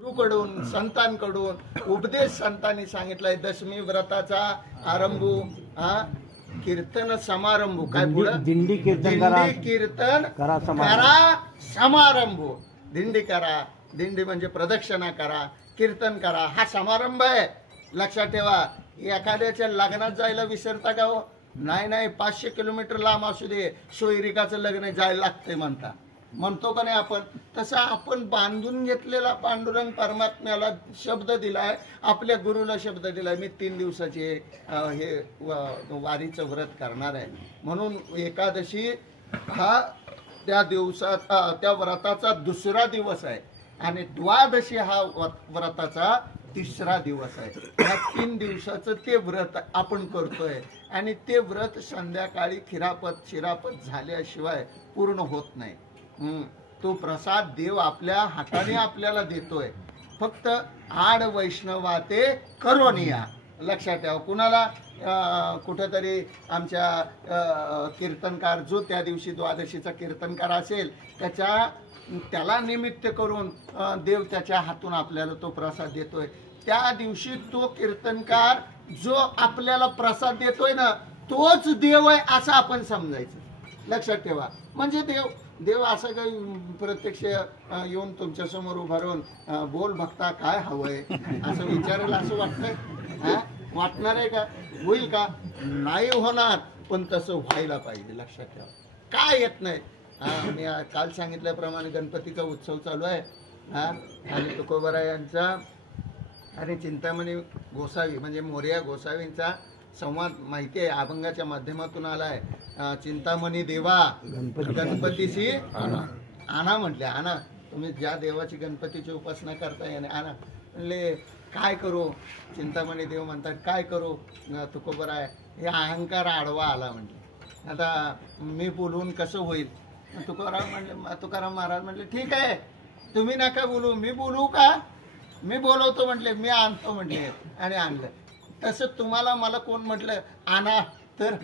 गुरुकडून संतांकडून उपदेश संतांनी सांगितलाय। दशमी व्रताचा आरंभ कीर्तन समारंभ, काय पुढं दिंडी कीर्तन करा समारंभ, दिंडी करा, दिंडी म्हणजे प्रदक्षिणा करा, कीर्तन करा, हा समारंभ आहे। लक्षात ठेवा, एखाद्याच्या लग्नात जायला विसरता का हो? नाही 500 किलोमीटर लांब असू दे, सोयरिकाचं लग्न जायला लागते म्हणतो का नाही आपण? तसा आपण बांधून घेतलेला पांडुरंग परमात्म्याला शब्द दिलाय, आपल्या गुरुला शब्द दिलाय, मी 3 दिवसाचे हे वारीचं व्रत करणार आहे। म्हणून एकादशी हा त्या दिवसाचा, त्या व्रताचा दुसरा दिवस आहे आणि द्वादशी हा व्रताचा तिसरा दिवस आहे। या 3 दिवसाचं ते व्रत आपण करतोय आणि ते व्रत संध्याकाळी शिरापत झाल्याशिवाय पूर्ण होत नाही। तो प्रसाद देव आपल्या हाताने आपल्याला देतोय, फक्त आड वैष्णवाते करोनिया। लक्षात ठेवा, कुणाला कुठेतरी आमच्या कीर्तनकार जो त्या दिवशी द्वादशीचा कीर्तनकार असेल त्याला निमित्त करून देव त्याच्या हातून आपल्याला तो प्रसाद देतोय। त्या दिवशी तो कीर्तनकार जो आपल्याला प्रसाद देतोय ना, तोच देव आहे असं आपण समजायचं। लक्षात ठेवा, म्हणजे देव असं काही प्रत्यक्ष येऊन तुमच्या समोर उभा राहून बोल भक्ता काय हवंय असं विचारायला असं वाटतंय? वाटणार आहे का? होईल का? नाही होणार, पण तसं व्हायला पाहिजे। लक्षात ठेवा, काय येत नाही। मी काल सांगितल्याप्रमाणे गणपतीचा उत्सव चालू आहे आणि तुकोबरा यांचा आणि चिंतामणी गोसावी म्हणजे मोरया गोसावींचा संवाद माहिती आहे, अभंगाच्या माध्यमातून आलाय। चिंतामणी देवा गणपतीशी आणा म्हटले, आणा तुम्ही ज्या देवाची गणपतीची उपासना करताय आणा। म्हणले काय करू? चिंतामणी देव म्हणतात काय करू? तुकोबरा आहे, हे अहंकार आडवा आला म्हटले, आता मी बोलून कसं होईल? तुकाराम महाराज म्हटले ठीक आहे, तुम्ही नका बोलू, मी बोलू का? मी बोलवतो म्हटले, मी आणतो म्हटले आणि आणलं। तसं तुम्हाला मला कोण म्हटलं आणा तर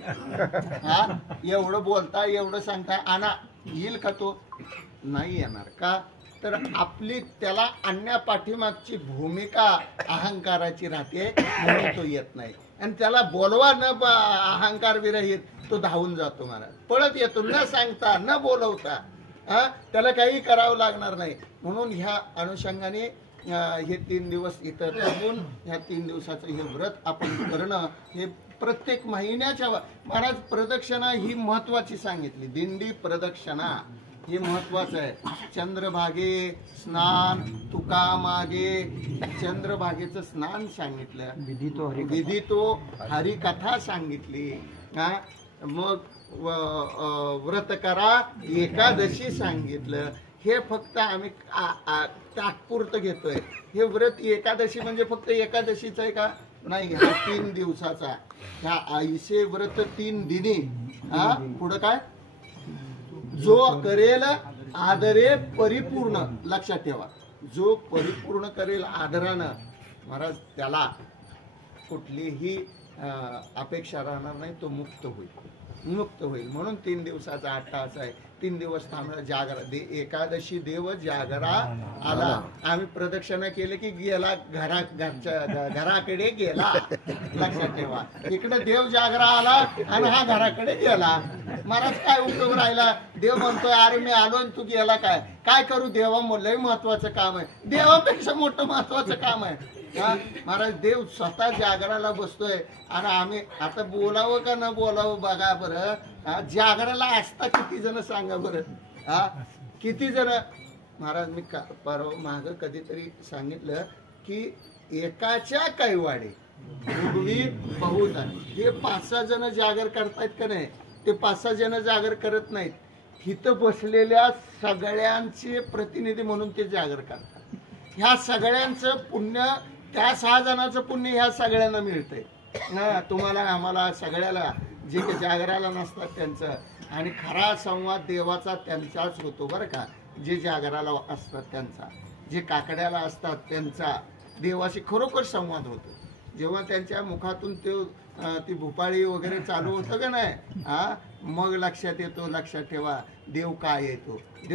एवढं बोलता, एवढं सांगता, आणा, येईल का? तो नाही येणार का? तर आपली त्याला आणण्या पाठीमागची भूमिका अहंकाराची राहते, म्हणून तो येत नाही। आणि त्याला बोलवा न अहंकार विरहित तो धावून जातो महाराज, पळत येतो, न सांगता न बोलवता। त्याला काही करावं लागणार नाही। म्हणून ह्या अनुषंगाने हे 3 दिवस इथं थांबून ह्या 3 दिवसाचं हे व्रत आपण करणं, हे प्रत्येक महिन्याच्या महाराज प्रदक्षिणा ही महत्वाची सांगितली। दिंडी प्रदक्षिणा हे महत्वाचं आहे। चंद्रभागे स्नान, तुका मागे चंद्रभागेचं स्नान सांगितलं, विधितो हरिकथा सांगितली, मग व्रत करा एकादशी सांगितलं। हे फक्त आम्ही तात्पुरतं घेतोय। हे व्रत एकादशी म्हणजे फक्त एकादशीचं आहे का? नाही, हा 3 दिवसाचा, ह्या आईचे व्रत 3 दिनी। पुढं काय? जो करेल आदरे परिपूर्ण, लक्षात ठेवा, जो परिपूर्ण करेल आदरानं महाराज त्याला कुठलीही अपेक्षा राहणार नाही, तो मुक्त होईल। म्हणून 3 दिवसाचा अट्टाहास आहे। 3 दिवस थांबला जागरा, एकादशी देव जागरा आला। आम्ही प्रदक्षिणा केले की गेला घराकडे गेला। लक्षात ठेवा, इकडे देव जागरा आला आणि हा घराकडे गेला। महाराज काय उपयोग राहिला? देव म्हणतोय अरे मी आलो आणि तू गेला, काय करू? देवा लय महत्वाचं काम आहे, देवापेक्षा मोठं महत्वाचं काम आहे। महाराज देव स्वतः जागराला बसतोय आणि आम्ही आता बोलावं का न बोलावं बघा बरं। जागराला असता किती जण सांगा बरं, किती जण? महाराज मी परवा माग कधीतरी सांगितलं की एकाच्या कैवाडे पूर्वी बहुजन, हे 5-6 जण जागर करतायत का नाही? ते 5-6 जण जागर करत नाहीत, इथं बसलेल्या सगळ्यांचे प्रतिनिधी म्हणून ते जागर करतात। ह्या सगळ्यांचं पुण्य, त्या 6 जणांचं पुण्य ह्या सगळ्यांना मिळतंय ना, तुम्हाला आम्हाला सगळ्याला, जे जागराला नसतात त्यांचं। आणि खरा संवाद देवाचा त्यांचाच होतो बरं का, जे जागराला असतात त्यांचा, जे काकड्याला असतात त्यांचा देवाशी खरोखर संवाद होतो। जेव्हा त्यांच्या मुखातून ती भुपाळी वगैरे चालू होतं का नाही, मग लक्षात येतो, लक्षात ठेवा देव काय येतो।